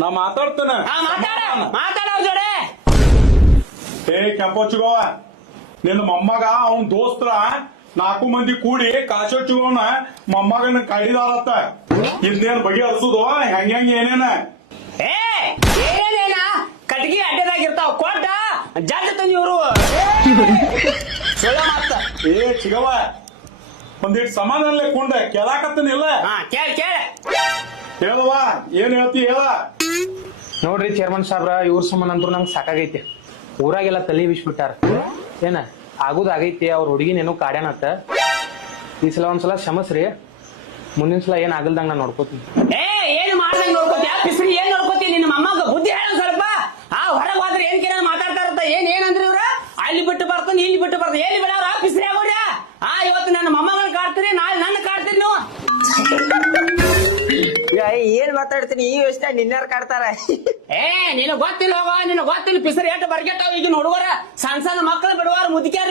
ನಾ ಮಾತಾಡ್ತೇನೆ. ಮಾತಾಡೋರ್ ಜೋಡೆ. ಕೆಂಪಚ್ಚಿಗೋವ ನಿನ್ನ ಮೊಮ್ಮಗ ಅವನ್ ದೋಸ್ತ್ರ 4 ಮಂದಿ ಕೂಡಿ ಕಾಶೋಚ್ಚಿಗೋನ ಮೊಮ್ಮಗನ ಕಡಿದಾರತ್ತ. ಇನ್ನೇನ್ ಬಗೆಹರಿಸುದು ಹೆಂಗ ಏನೇನ ಏನೇನ ಕಟ್ಗಿ ಅಡ್ಡದಾಗಿರ್ತಾವ ಕೊಟ್ಟ ಜಡ್ ತಂದಿ ಇವ್ರು ಮಾತ. ಚಿಗವ ಒಂದಿಟ್ ಸಮಾಧಾನಲೆ ಕುಂಡ ಕೇಳಾಕತ್ತನಿಲ್ಲ. ಕೇಳ ಹೇಳುವ ಏನ್ ಹೇಳ್ತಿ ಹೇಳ. ನೋಡ್ರಿ ಚೇರ್ಮನ್ ಸಾಬ್ರ, ಇವ್ರ ಸಂಬಂಧ ಅಂತೂ ನಂಗೆ ಸಾಕಾಗೈತಿ. ಊರಾಗೆಲ್ಲ ತಲೆ ಬಿಸ್ಬಿಟ್ಟಾರ. ಏನ ಆಗುದಾಗೈತಿ, ಅವ್ರ ಹುಡುಗಿನೇನು ಕಾಡ್ಯಾನತ್ತ. ಈ ಸಲ ಒಂದ್ಸಲ ಕ್ಷಮಸ್ರಿ, ಮುಂದಿನ ಸಲ ಏನ್ ಆಗಲ್ದಂಗ ನಾ ನೋಡ್ಕೋತೀನಿ. ಏನು ಮಾಡ್ದಂಗ ನೋಡ್ಕೋತಿ ಪಿಸ್ರಿ, ಏನ್ ನೋಡ್ಕೋತಿ? ನಿನ್ನ ಮೊಮ್ಮಗ ಬುದ್ಧಿ ಹೇಳ ಸ್ವಲ್ಪ. ಹೊರಗೆ ಹೋದ್ರೆ ಏನ್ ಕೇಳ ಮಾತಾಡ್ತಾ ಇರತ್ತ. ಏನಂದ್ರಿ ಇವ್ರ? ಅಲ್ಲಿ ಬಿಟ್ಟು ಬರ್ತಾನೆ ಇಲ್ಲಿ ಬಿಟ್ಟು ಬರ್ತಾನೆ. ಎಲ್ಲಿ ಬಿಡವ್ರ ಪಿಸ್ರಿ ಆಗೋಡ್ಯ. ಇವತ್ತು ನನ್ನ ಮೊಮ್ಮಗನ ಕಾಡ್ತೀರಿ, ನಾಳೆ ನನ್ನ ಕಾಡ್ತೀರಿ ನೀವು. ಏನ್ ಮಾತಾಡ್ತೀನಿ ಈ ವ್ಯವಸ್ಥೆ ನಿನ್ನಾರು ಕಾಡ್ತಾರ. ನಿನಗ್ ಗೊತ್ತಿಲ್ಲ ಹೋಗ, ನಿನಗ್ ಗೊತ್ತಿಲ್ಲ ಪಿಸರ್ ಎಷ್ಟು ಬರ್ಗೆಟ್ಟಾವ. ಈಗ ಹುಡುಗರ ಸಣ್ಣ ಸಣ್ಣ ಮಕ್ಕಳು ಬಿಡುವಾರ, ಮುದುಕಿಯಾರ